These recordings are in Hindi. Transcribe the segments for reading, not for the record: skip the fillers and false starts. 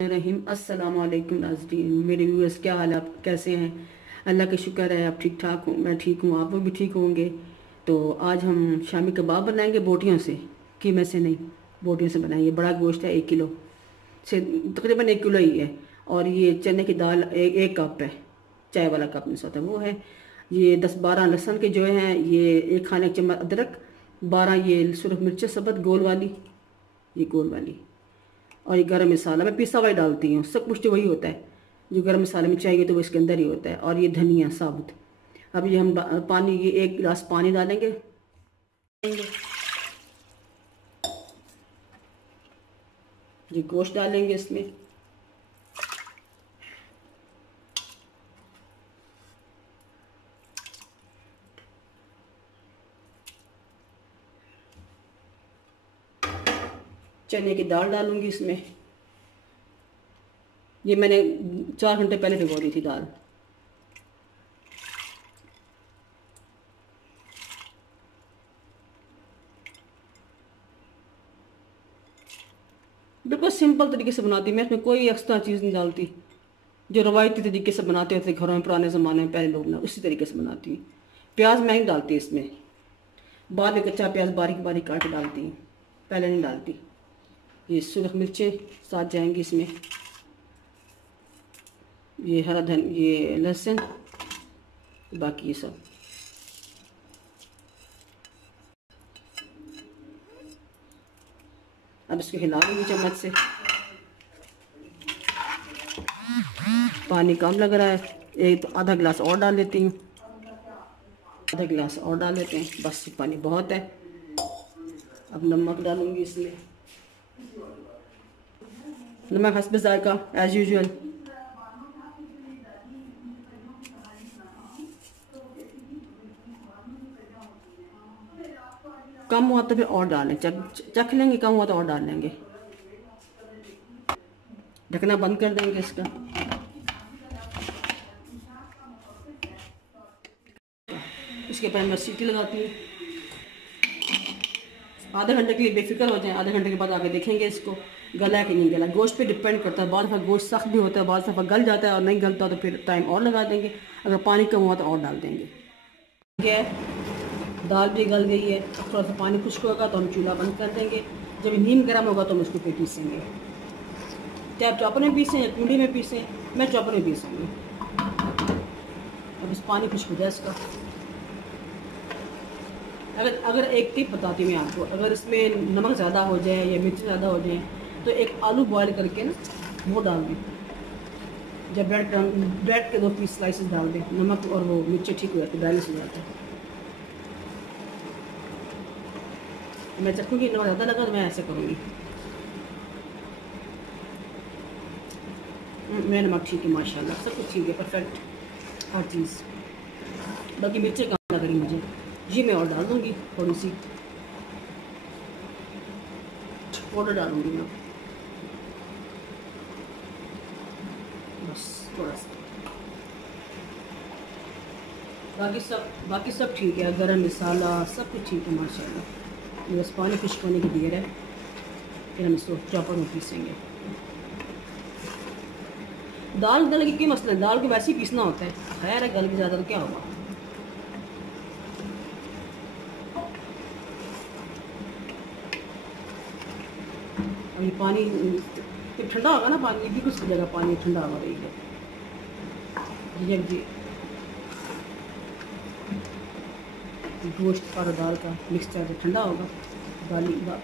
रहीम अस्सलाम वालेकुम नाज़रीन, मेरे व्यूअर्स क्या हाल है, आप कैसे हैं। अल्लाह का शुक्र है आप ठीक ठाक हो, मैं ठीक हूँ, आप लोग भी ठीक होंगे। तो आज हम शामी कबाब बनाएंगे बोटियों से, कीमे से नहीं, बोटियों से बनाएंगे। बड़ा गोश्त है, 1 किलो से तकरीबन 1 किलो ही है। और ये चने की दाल एक कप है, चाय वाला कप में होता है वो है। ये 10-12 लहसुन के जो हैं, ये 1 खाने का चम्मच अदरक, 12 ये सुरख मिर्चें सबत गोल वाली, ये गोल वाली। और ये गरम मसाला मैं पिसा हुआ ही डालती हूँ, सब कुछ तो वही होता है जो गरम मसाले में चाहिए तो वो इसके अंदर ही होता है। और ये धनिया साबुत। अब ये हम पानी, ये 1 गिलास पानी डालेंगे। ये गोश्त डालेंगे इसमें। चने की दाल डालूंगी इसमें। ये मैंने 4 घंटे पहले भिगो दी थी दाल। बिल्कुल सिंपल तरीके से बनाती मैं, इसमें कोई एक्स्ट्रा चीज़ नहीं डालती। जो रवायती तरीके से बनाते होते घरों में पुराने ज़माने में पहले लोग ना, उसी तरीके से बनाती हूँ। प्याज मैं नहीं डालती इसमें, बाद में कच्चा प्याज बारीक बारीक काट के डालती हूँ, पहले नहीं डालती। ये सुरख मिर्चें साथ जाएंगी इसमें, ये हरा ये लहसुन, बाकी ये सब। अब इसको हिला लूँगी चम्मच से। पानी कम लग रहा है, एक तो आधा गिलास और डाल लेती हूँ, आधा गिलास और डाल लेते हैं, बस पानी बहुत है। अब नमक डालूंगी इसमें, नमक हस्बे जायका एज यूजुअल। कम हुआ तो फिर और डालें, चख लेंगे, कम हुआ तो और डाल लेंगे। ढकना बंद कर देंगे इसका। इसके ऊपर मैं सीटी लगाती हूँ। आधे घंटे के लिए बेफिक्र हो जाए, आधे घंटे के बाद आगे देखेंगे इसको गला है कि नहीं गला। गोश्त पे डिपेंड करता है, बहुत दफ़ा गोश्त सख्त भी होता है, बहुत दफ़ा गल जाता है, और नहीं गलता तो फिर टाइम और लगा देंगे। अगर पानी कम हुआ तो और डाल देंगे। ठीक है, दाल भी गल गई है। अब थोड़ा सा पानी खुश्क होगा तो हम चूल्हा बंद कर देंगे। जब नीम गर्म होगा तो हम इसको फिर पीसेंगे, चाहे आप चॉपर में पीसें या कूंडी में पीसें। मैं चॉपर में पीसूँगी। अब इस पानी खुश्क हो जाए इसका। अगर एक टिप बताती हूँ मैं आपको, अगर इसमें नमक ज़्यादा हो जाए या मिर्च ज़्यादा हो जाए तो एक आलू बॉयल करके ना वो डाल दें। जब ब्रेड के 2 पीस स्लाइसेस डाल दें, नमक और वो मिर्ची ठीक हो जाती है, बैलेंस हो जाता है। मैं चखूँगी, नमक ज़्यादा लगा तो मैं ऐसे करूँगी। मेरा नमक ठीक है माशाल्लाह, सब कुछ ठीक है, परफेक्ट हर चीज़। बाकी मिर्चें कम लग रही मुझे, जी मैं और डाल दूँगी थोड़ी सी पाउडर डालूँगी मैं, बस थोड़ा सा। बाकी सब ठीक है, गरम मसाला सब कुछ ठीक है माशाल्लाह। बस पानी खुश्क होने की देर है, फिर हम इसको चॉपर में पीसेंगे। दाल गल की कोई मसला है, दाल को वैसे ही पीसना होता है। खैर है, गल के ज़्यादा तो क्या होगा। अब ये पानी जब ठंडा होगा ना, पानी भी कुछ जगह पानी ठंडा हो रही है जी। गोश्त और दाल का मिक्सचर जब ठंडा होगा,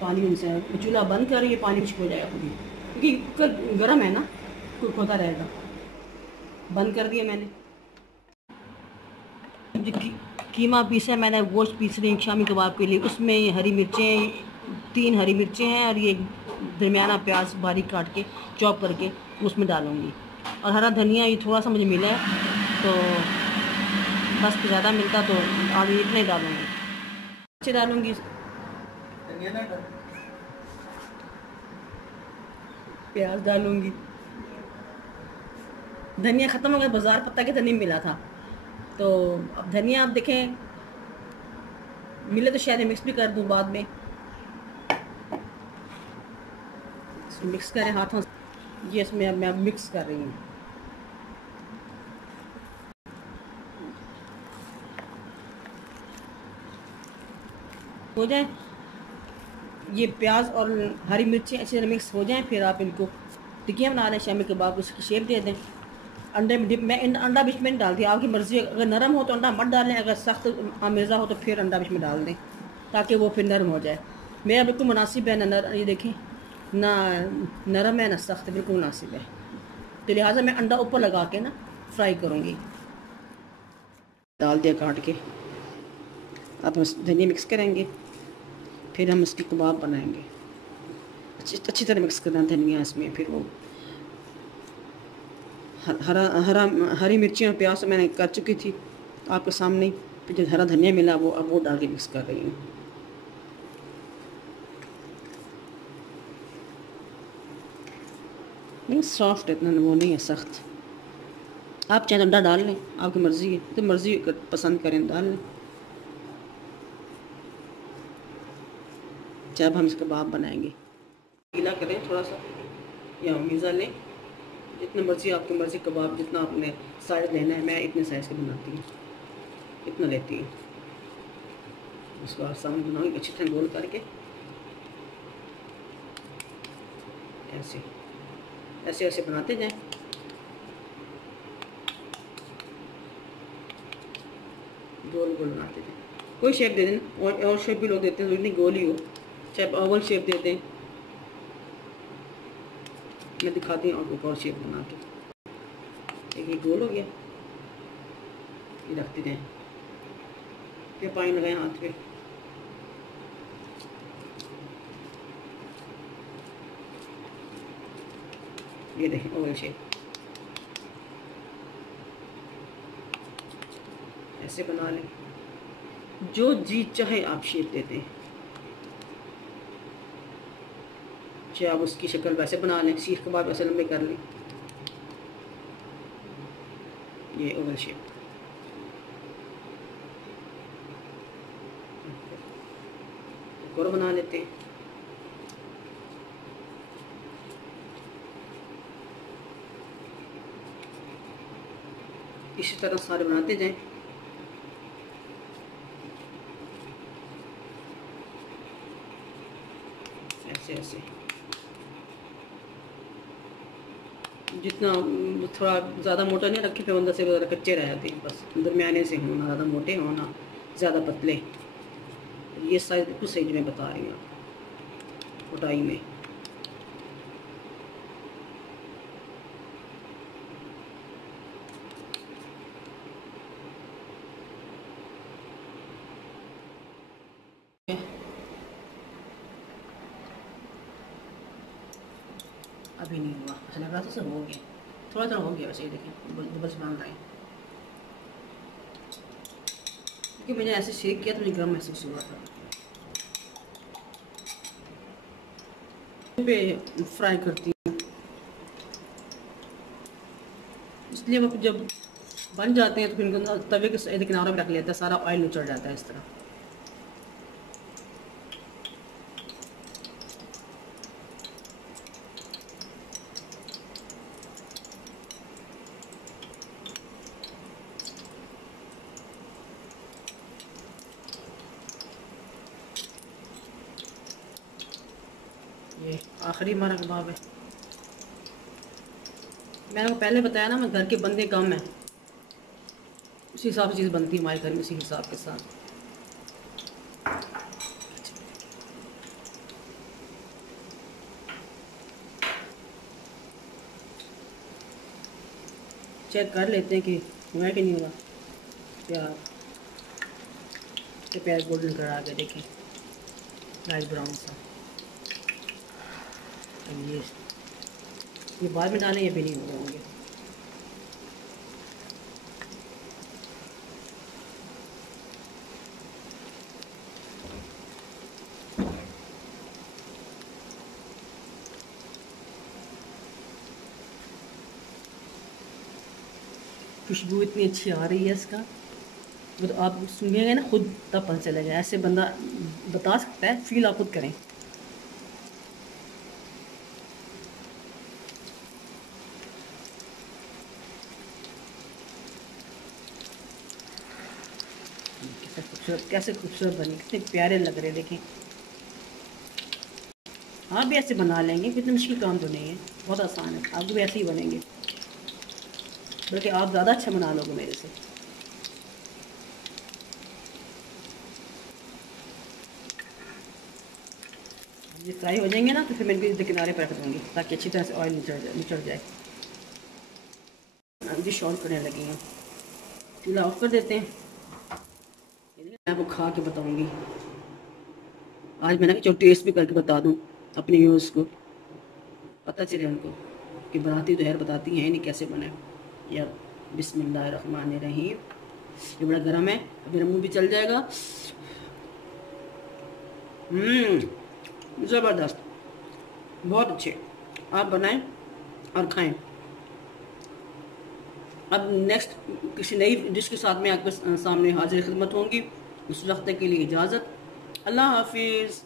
पानी उनसे चूल्हा बंद कर, ये पानी खुश्क हो जाएगा खुद ही, क्योंकि कुकर गर्म है ना, कुक होता रहेगा। बंद कर दिया मैंने। जो कीमा पीसा मैंने, गोश्त पीस रही शामी कबाब के लिए, उसमें हरी मिर्चें 3 हरी मिर्चें हैं और ये दरमियाना प्याज बारीक काट के चॉप करके उसमें डालूँगी। और हरा धनिया ये थोड़ा सा मुझे मिला है, तो बस ज़्यादा मिलता तो आगे इतना ही डालूँगी। अच्छे डालूँगी, प्याज डालूँगी। धनिया ख़त्म हो गया, बाज़ार पत्ता के धनिया मिला था, तो अब धनिया आप देखें मिले तो शायद मिक्स भी कर दूँ बाद में। मिक्स करें हाथों से। ये इसमें अब मैं मिक्स कर रही हूँ। हो जाए ये प्याज और हरी मिर्ची अच्छी तरह मिक्स हो जाएं, फिर आप इनको टिक्कियाँ बना लें शामी कबाब, उसकी शेप दे दें। अंडे में डिप, मैं अंडा बीच में नहीं डालती, आपकी मर्ज़ी, अगर नरम हो तो अंडा मत डालें, अगर सख्त आमेज़ा हो तो फिर अंडा बीच में डाल दें ताकि वो फिर नरम हो जाए। मेरा बिल्कुल मुनासिब है ना, ये देखें ना नरम है ना सख्त, बिल्कुल मुनासिब है। तो लिहाजा मैं अंडा ऊपर लगा के ना फ्राई करूँगी। डाल दिया काट के। अब हम धनिया मिक्स करेंगे, फिर हम इसकी कबाब बनाएंगे। अच्छी तरह मिक्स करना धनिया इसमें। फिर वो हरी मिर्ची और प्याज मैंने कर चुकी थी आपके सामने। फिर जो हरा धनिया मिला वो अब वो डाल के मिक्स कर रही हूँ। नहीं सॉफ्ट है, इतना वो नहीं है सख्त। आप चाहे अंडा डाल लें, आपकी मर्ज़ी है, तो मर्ज़ी पसंद करें डाल लें। जब हम इसका कबाब बनाएंगे गीला करें थोड़ा सा या मीज़ा लें, जितनी मर्ज़ी आपकी मर्ज़ी कबाब, जितना आपने साइज़ लेना है। मैं इतने साइज़ के बनाती हूँ, इतना लेती हूँ। उसको आप सामने बनाऊँगी अच्छी तरह गोल करके, ऐसे ऐसे ऐसे बनाते जाएं। गोल गोल बनाते जाएं, कोई शेप दे दें। और शेप भी लोग देते हैं, तो इतनी गोल ही हो, चाहे ओवल शेप दे दें। मैं दिखाती हूँ आपको और शेप बना के। एक ये गोल हो गया, ये रखते जाएं, फिर पानी लगाएं हाथ पे। ये देखें ओवल शेप, ऐसे बना लें। जो जी चाहे आप शेप देते हैं, चाहे आप उसकी शक्ल वैसे बना लें, सीख कबाब वैसे लंबे कर लें। ये ओवल शेप। एक और बना लेते हैं। इसी तरह सारे बनाते जाएं। ऐसे ऐसे जितना थोड़ा ज़्यादा मोटा नहीं रखे, फिर अंदर से ज़्यादा कच्चे रह जाते हैं। बस दरमियाने से होना, ज़्यादा मोटे होना, ज़्यादा पतले। ये साइज़ बिल्कुल सही जो मैं बता रही हूँ मोटाई में। अभी नहीं हुआ, ऐसा लग रहा था सब हो गया, थोड़ा थोड़ा हो गया वैसे। ये देखें बबल्स बन रहे हैं, क्योंकि मैंने ऐसे शेक किया तो मुझे गर्म महसूस हुआ था। पे फ्राई करती हूँ, इसलिए वो जब बन जाते हैं तो फिर इनको तवे के किनारों में रख लेता है, सारा ऑयल निचड़ जाता है इस तरह। ये आखिरी हमारा कबाब है। मैंने आपको पहले बताया ना, मैं घर के बंदे कम है, उसी हिसाब से चीज़ बनती है हमारे घर में, उसी हिसाब के साथ। चेक कर लेते हैं कि हुआ कि नहीं हुआ। प्याज गोल्डन कलर आ गया, देखें लाइट ब्राउन सा। ये बाद में डालें, ये भी नहीं हो होंगे। खुशबू इतनी अच्छी आ रही है इसका, वो तो आप सुनिएगा ना खुद तब पता चलेगा। ऐसे बंदा बता सकता है, फील आप खुद करें। खूबसूरत, कैसे खूबसूरत बने, कितने प्यारे लग रहे हैं। देखें, आप भी ऐसे बना लेंगे, कितनी मुश्किल काम तो नहीं है, बहुत आसान है। आप भी ऐसे ही बनेंगे, बल्कि आप ज़्यादा अच्छा बना लोगे मेरे से। ये फ्राई हो जाएंगे ना, तो फिर मैं इनके किनारे पर रख दूँगी ताकि अच्छी तरह से ऑयल निचड़ जाए। डिश ऑन करने लगी हैं, चूल्हा ऑफ कर देते हैं। मैं आपको खा के बताऊँगी आज। मैंने जो टेस्ट भी करके बता दूँ अपने व्यूअर्स को, पता चले उनको कि बनाती तो यार बताती हैं नहीं कैसे बने यार। बिस्मिल्लाहिर्रहमानिर्रहीम। ये बड़ा गर्म है, मेरा मुंह भी चल जाएगा। ज़बरदस्त, बहुत अच्छे। आप बनाएं और खाएं। अब नेक्स्ट किसी नई डिश के साथ में आपके सामने हाजिर खिदमत होंगी। उस वक्त के लिए इजाज़त। अल्लाह हाफिज़।